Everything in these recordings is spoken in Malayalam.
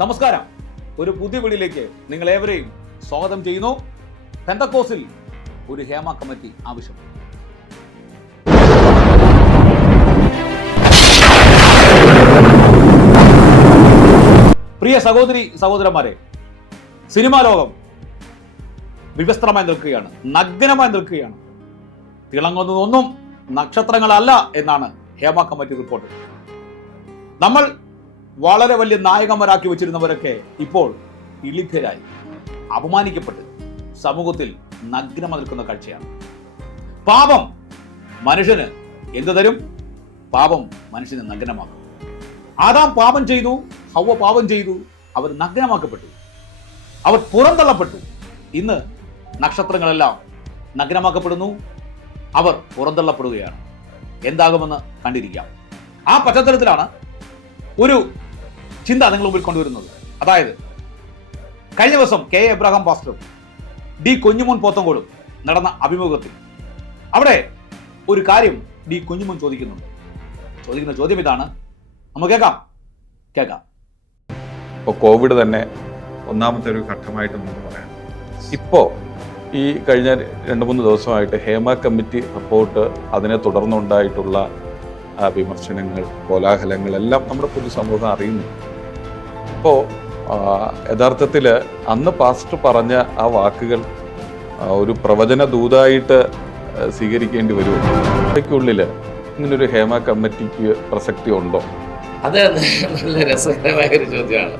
നമസ്കാരം. ഒരു പുതിയ വീടിലേക്ക് നിങ്ങൾ ഏവരെയും സ്വാഗതം ചെയ്യുന്നു. പെന്തക്കോസിൽ ഒരു ഹേമ കമ്മിറ്റി ആവശ്യം. പ്രിയ സഹോദരി സഹോദരന്മാരെ സിനിമാ ലോകം വിവസ്ത്രമായി നിൽക്കുകയാണ് നഗ്നമായി നിൽക്കുകയാണ്. തിളങ്ങുന്നതൊന്നും നക്ഷത്രങ്ങളല്ല എന്നാണ് ഹേമ കമ്മിറ്റി റിപ്പോർട്ട്. നമ്മൾ വളരെ വലിയ നായകന്മാരാക്കി വെച്ചിരുന്നവരൊക്കെ ഇപ്പോൾ ഇളിഭ്യരായി അപമാനിക്കപ്പെട്ട് സമൂഹത്തിൽ നഗ്നമ നിൽക്കുന്ന കാഴ്ചയാണ്. പാപം മനുഷ്യന് എന്ത് തരും? പാപം മനുഷ്യനെ നഗ്നമാക്കും ആദാം പാപം ചെയ്തു ഹവ്വ പാപം ചെയ്തു അവർ നഗ്നമാക്കപ്പെട്ടു. അവർ പുറന്തള്ളപ്പെട്ടു. ഇന്ന് നക്ഷത്രങ്ങളെല്ലാം നഗ്നമാക്കപ്പെടുന്നു. അവർ പുറന്തള്ളപ്പെടുകയാണ്. എന്താകുമെന്ന് കണ്ടിരിക്കാം. ആ പശ്ചാത്തലത്തിലാണ് ഒരു ചിന്ത നിങ്ങൾ മുമ്പിൽ കൊണ്ടുവരുന്നത്. അതായത് കഴിഞ്ഞ ദിവസം കെ എ എബ്രഹാം പാസ്റ്ററും ഡി കുഞ്ഞുമോൻ പോത്തങ്കോടും നടന്ന അഭിമുഖത്തിൽ അവിടെ ഒരു കാര്യം ഡി കുഞ്ഞുമോൻ ചോദിക്കുന്നുണ്ട്. ചോദിക്കുന്ന ചോദ്യം ഇതാണ്. നമുക്ക് കേൾക്കാം. കേൾക്കാം. ഇപ്പോൾ കോവിഡ് തന്നെ ഒന്നാമത്തെ ഒരു ഘട്ടമായിട്ട് നമുക്ക് പറയാം. ഇപ്പോൾ ഈ കഴിഞ്ഞ രണ്ട് മൂന്ന് ദിവസമായിട്ട് ഹേമ കമ്മിറ്റി റിപ്പോർട്ട് അതിനെ തുടർന്നുണ്ടായിട്ടുള്ള വിമർശനങ്ങൾ കോലാഹലങ്ങൾ എല്ലാം നമ്മുടെ പൊതുസമൂഹം അറിയുന്നു ഇപ്പോൾ യഥാർത്ഥത്തിൽ അന്ന് പാസ്റ്റർ പറഞ്ഞ ആ വാക്കുകൾ ഒരു പ്രവചന ദൂതായിട്ട് സ്വീകരിക്കേണ്ടി വരുമോ? അവയ്ക്കുള്ളിൽ ഇങ്ങനൊരു ഹേമ കമ്മിറ്റിക്ക് പ്രസക്തി ഉണ്ടോ? അത് നല്ല രസകരമായ ഒരു ചോദ്യമാണ്.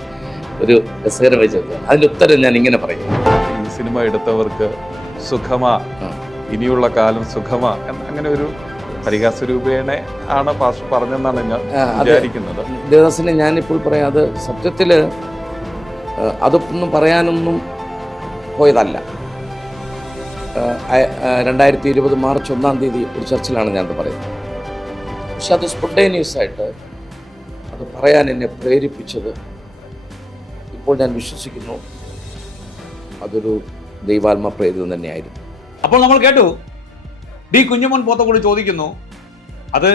ഒരു രസകരമായ ചോദ്യം അതിന്റെ ഉത്തരം ഞാൻ ഇങ്ങനെ പറയും. ഈ സിനിമ എടുത്തവർക്ക് സുഖമാ. ഇനിയുള്ള കാലം സുഖമാ. അങ്ങനെ ഒരു പരിഹാസ രൂപേണ ആണ് പാസ്റ്റർ പറഞ്ഞെന്നാണ് ഞാൻ വിചാരിക്കുന്നത്. ദേവദാസിനെ ഞാനിപ്പോൾ പറയാം അത് സത്യത്തിൽ അതൊന്നും പറയാനൊന്നും പോയതല്ല. രണ്ടായിരത്തി ഇരുപത് മാർച്ച് ഒന്നാം തീയതി ഒരു ചർച്ചിലാണ് ഞാനത് പറയുന്നത്. പക്ഷെ അത് സ്പോണ്ടേനിയസ് ആയിട്ട് അത് പറയാൻ എന്നെ പ്രേരിപ്പിച്ചത് ഇപ്പോൾ ഞാൻ വിശ്വസിക്കുന്നു. അതൊരു ദൈവാത്മ പ്രേരിതം തന്നെയായിരുന്നു. അപ്പോൾ നമ്മൾ കേട്ടു. ഡി കുഞ്ഞുമോൻ പോത്തക്കൂടി ചോദിക്കുന്നു അത്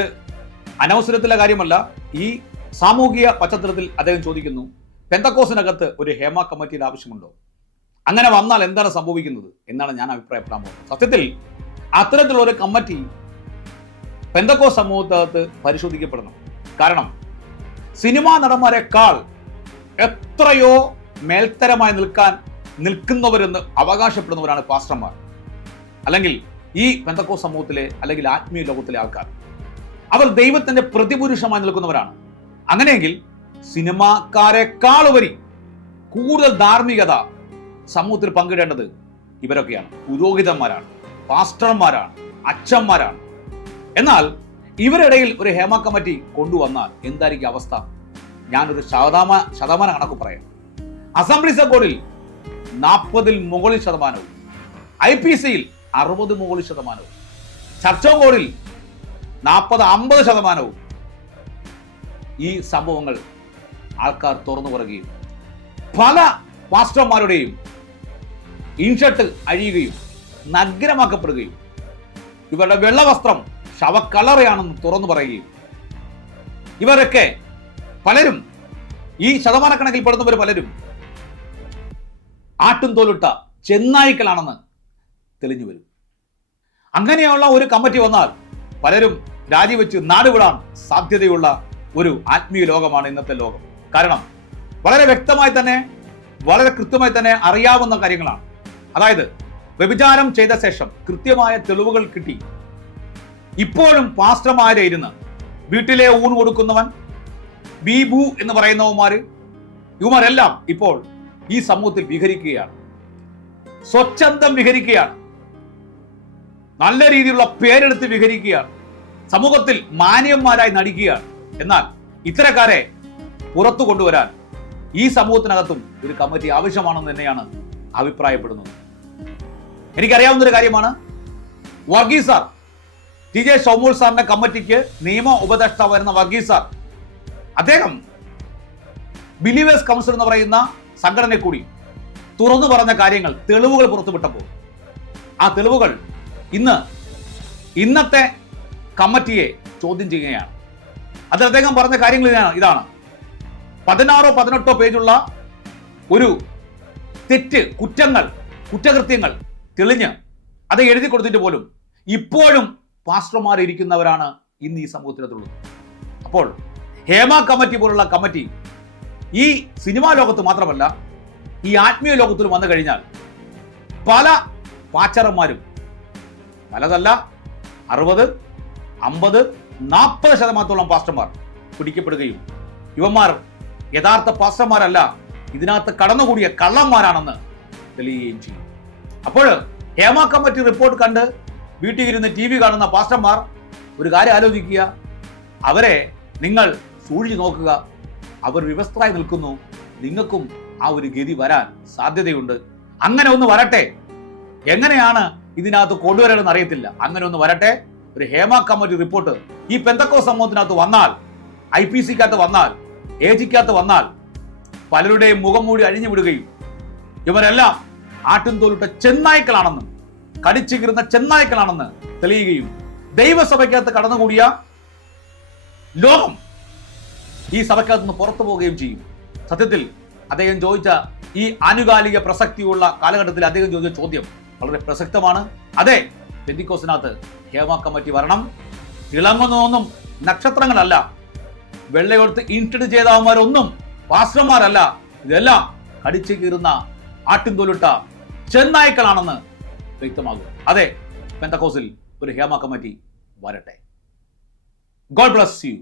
അനവസരത്തിലെ കാര്യമല്ല. ഈ സാമൂഹിക പശ്ചാത്തലത്തിൽ അദ്ദേഹം ചോദിക്കുന്നു പെന്തക്കോസിനകത്ത് ഒരു ഹേമ കമ്മിറ്റിയുടെ ആവശ്യമുണ്ടോ? അങ്ങനെ വന്നാൽ എന്താണ് സംഭവിക്കുന്നത്? എന്നാണ് ഞാൻ അഭിപ്രായപ്പെടാൻ പോകുന്നത്. സത്യത്തിൽ അത്തരത്തിലുള്ള ഒരു കമ്മിറ്റി പെന്തക്കോസ് സമൂഹത്തിനകത്ത് പരിശോധിക്കപ്പെടണം. കാരണം സിനിമാ നടന്മാരെക്കാൾ എത്രയോ മേൽത്തരമായി നിൽക്കാൻ നിൽക്കുന്നവരെന്ന് അവകാശപ്പെടുന്നവരാണ് പാസ്റ്റർമാർ. അല്ലെങ്കിൽ ഈ പെന്തക്കോ സമൂഹത്തിലെ അല്ലെങ്കിൽ ആത്മീയ ലോകത്തിലെ ആൾക്കാർ. അവർ ദൈവത്തിന്റെ പ്രതിപുരുഷമായി നിൽക്കുന്നവരാണ്. അങ്ങനെയെങ്കിൽ സിനിമാക്കാരെക്കാൾ ഉപരി കൂടുതൽ ധാർമ്മികത സമൂഹത്തിൽ പങ്കിടേണ്ടത് ഇവരൊക്കെയാണ്. പുരോഹിതന്മാരാണ് പാസ്റ്റർമാരാണ് അച്ഛന്മാരാണ്. എന്നാൽ ഇവരിടയിൽ ഒരു ഹേമ കമ്മിറ്റി കൊണ്ടുവന്നാൽ എന്തായിരിക്കും അവസ്ഥ? ഞാനൊരു ശതമാ ശതമാന കണക്ക് പറയാം. അസംബ്ലീസ് സബോർഡിൽ നാൽപ്പതിൽ മുകളിൽ ശതമാനവും ഐ പി സിയിൽ അറുപത് മുകളിൽ ശതമാനവും ചർച്ച ബോർഡിൽ നാൽപ്പത് അമ്പത് ശതമാനവും. ഈ സംഭവങ്ങൾ ആൾക്കാർ തുറന്നു പറയുകയും പല മാസ്റ്റർമാരുടെയും ഇൻഷർട്ട് അഴിയുകയും നഗ്നമാക്കപ്പെടുകയും ഇവരുടെ വെള്ളവസ്ത്രം ശവക്കളറയാണെന്ന് തുറന്നു പറയുകയും ഇവരൊക്കെ പലരും ഈ ശതമാനക്കണക്കിൽ പെടുന്നവർ പലരും ആട്ടും തോലിട്ട ചെന്നായ്ക്കളാണെന്ന് തെളിഞ്ഞു വരും. അങ്ങനെയുള്ള ഒരു കമ്മിറ്റി വന്നാൽ പലരും രാജിവെച്ച് നാടുവിടാൻ സാധ്യതയുള്ള ഒരു ആത്മീയ ലോകമാണ് ഇന്നത്തെ ലോകം. കാരണം വളരെ വ്യക്തമായി തന്നെ വളരെ കൃത്യമായി തന്നെ അറിയാവുന്ന കാര്യങ്ങളാണ്. അതായത് വ്യഭിചാരം ചെയ്ത ശേഷം കൃത്യമായ തെളിവുകൾ കിട്ടി. ഇപ്പോഴും പാസ്റ്റർമാരെ ഇരുന്ന് വീട്ടിലെ ഊണ് കൊടുക്കുന്നവൻ ബീബു എന്ന് പറയുന്നവന്മാര് ഇവന്മാരെല്ലാം ഇപ്പോൾ ഈ സമൂഹത്തിൽ വിഹരിക്കുകയാണ്. സ്വച്ഛന്തം വിഹരിക്കുകയാണ്. നല്ല രീതിയിലുള്ള പേരെടുത്ത് വിഹരിക്കുകയാണ്. സമൂഹത്തിൽ മാന്യന്മാരായി നടിക്കുകയാണ്. എന്നാൽ ഇത്തരക്കാരെ പുറത്തു കൊണ്ടുവരാൻ ഈ സമൂഹത്തിനകത്തും ഒരു കമ്മിറ്റി ആവശ്യമാണെന്ന് തന്നെയാണ് അഭിപ്രായപ്പെടുന്നത്. എനിക്കറിയാവുന്ന ഒരു കാര്യമാണ്. വർഗീസ് സാർ ടി ജെ ഷോമൂൾ സാറിന്റെ കമ്മിറ്റിക്ക് നിയമ ഉപദേഷ്ടാവായിരുന്ന വർഗീസ് സാർ. അദ്ദേഹം ബിലീവേഴ്സ് കൗൺസിൽ എന്ന് പറയുന്ന സംഘടനയെ കൂടി തുറന്നു പറഞ്ഞ കാര്യങ്ങൾ തെളിവുകൾ പുറത്തുവിട്ടപ്പോൾ ആ തെളിവുകൾ ഇന്ന് ഇന്നത്തെ കമ്മിറ്റിയെ ചോദ്യം ചെയ്യുകയാണ്. അതിൽ അദ്ദേഹം പറഞ്ഞ കാര്യങ്ങൾ ഇതാണ് പതിനാറോ പതിനെട്ടോ പേജുള്ള ഒരു തെറ്റ് കുറ്റങ്ങൾ കുറ്റകൃത്യങ്ങൾ തെളിഞ്ഞ് അത് എഴുതി കൊടുത്തിട്ട് പോലും ഇപ്പോഴും പാസ്റ്റർമാർ ഇരിക്കുന്നവരാണ് ഇന്ന് ഈ സമൂഹത്തിനകത്തുള്ളത്. അപ്പോൾ ഹേമ കമ്മിറ്റി പോലുള്ള കമ്മിറ്റി ഈ സിനിമാ ലോകത്ത് മാത്രമല്ല ഈ ആത്മീയ ലോകത്തിൽ വന്നു കഴിഞ്ഞാൽ പല പാച്ചറന്മാരും പലതല്ല അറുപത് അമ്പത് നാൽപ്പത് ശതമാനത്തോളം പാസ്റ്റർമാർ പിടിക്കപ്പെടുകയും ഇവന്മാർ യഥാർത്ഥ പാസ്റ്റർമാരല്ല ഇതിനകത്ത് കടന്നുകൂടിയ കള്ളന്മാരാണെന്ന് തെളിയുകയും ചെയ്യും. അപ്പോൾ ഹേമ കമ്മിറ്റി റിപ്പോർട്ട് കണ്ട് വീട്ടിൽ ഇരുന്ന് ടി വി കാണുന്ന പാസ്റ്റർമാർ ഒരു കാര്യം ആലോചിക്കുക. അവരെ നിങ്ങൾ സൂക്ഷിച്ചു നോക്കുക. അവർ വ്യവസ്ഥരായി നിൽക്കുന്നു. നിങ്ങൾക്കും ആ ഒരു ഗതി വരാൻ സാധ്യതയുണ്ട്. അങ്ങനെ ഒന്ന് വരട്ടെ. എങ്ങനെയാണ് ഇതിനകത്ത് കൊണ്ടുവരണമെന്ന് അറിയത്തില്ല. അങ്ങനെ ഒന്ന് വരട്ടെ. ഒരു ഹേമ കമ്മിറ്റി റിപ്പോർട്ട്. ഈ പെന്തക്കോ സമൂഹത്തിനകത്ത് വന്നാൽ ഐ പി സിക്കകത്ത് വന്നാൽ എ ജിക്കകത്ത് വന്നാൽ പലരുടെയും മുഖം മൂടി അഴിഞ്ഞു വിടുകയും ഇവരെല്ലാം ആട്ടിൻതോലിട്ട ചെന്നായ്ക്കളാണെന്ന് കടിച്ചു കീറുന്ന ചെന്നായ്ക്കളാണെന്ന് തെളിയുകയും ദൈവസഭയ്ക്കകത്ത് കടന്നുകൂടിയ ലോകം ഈ സഭയ്ക്കകത്ത് നിന്ന് പുറത്തു പോവുകയും ചെയ്യും. സത്യത്തിൽ അദ്ദേഹം ചോദിച്ച ഈ ആനുകാലിക പ്രസക്തിയുള്ള കാലഘട്ടത്തിൽ അദ്ദേഹം ചോദിച്ച ചോദ്യം വളരെ പ്രസക്തമാണ്. അതെ പെന്തിക്കോസിനകത്ത് ഹേമ കമ്മിറ്റി വരണം. തിളങ്ങുന്നതൊന്നും നക്ഷത്രങ്ങളല്ല. വെള്ളയോടുത്ത് ഇൻട്രഡ് ചെയ്തവന്മാരൊന്നും പാസ്റ്റർമാരല്ല. ഇതെല്ലാം കടിച്ചു കീറുന്ന ആട്ടിൻതോലിട്ട ചെന്നായ്ക്കളാണെന്ന് വ്യക്തമാകും. അതെ പെന്തക്കോസിൽ ഒരു ഹേമ കമ്മിറ്റി വരട്ടെ. God bless you.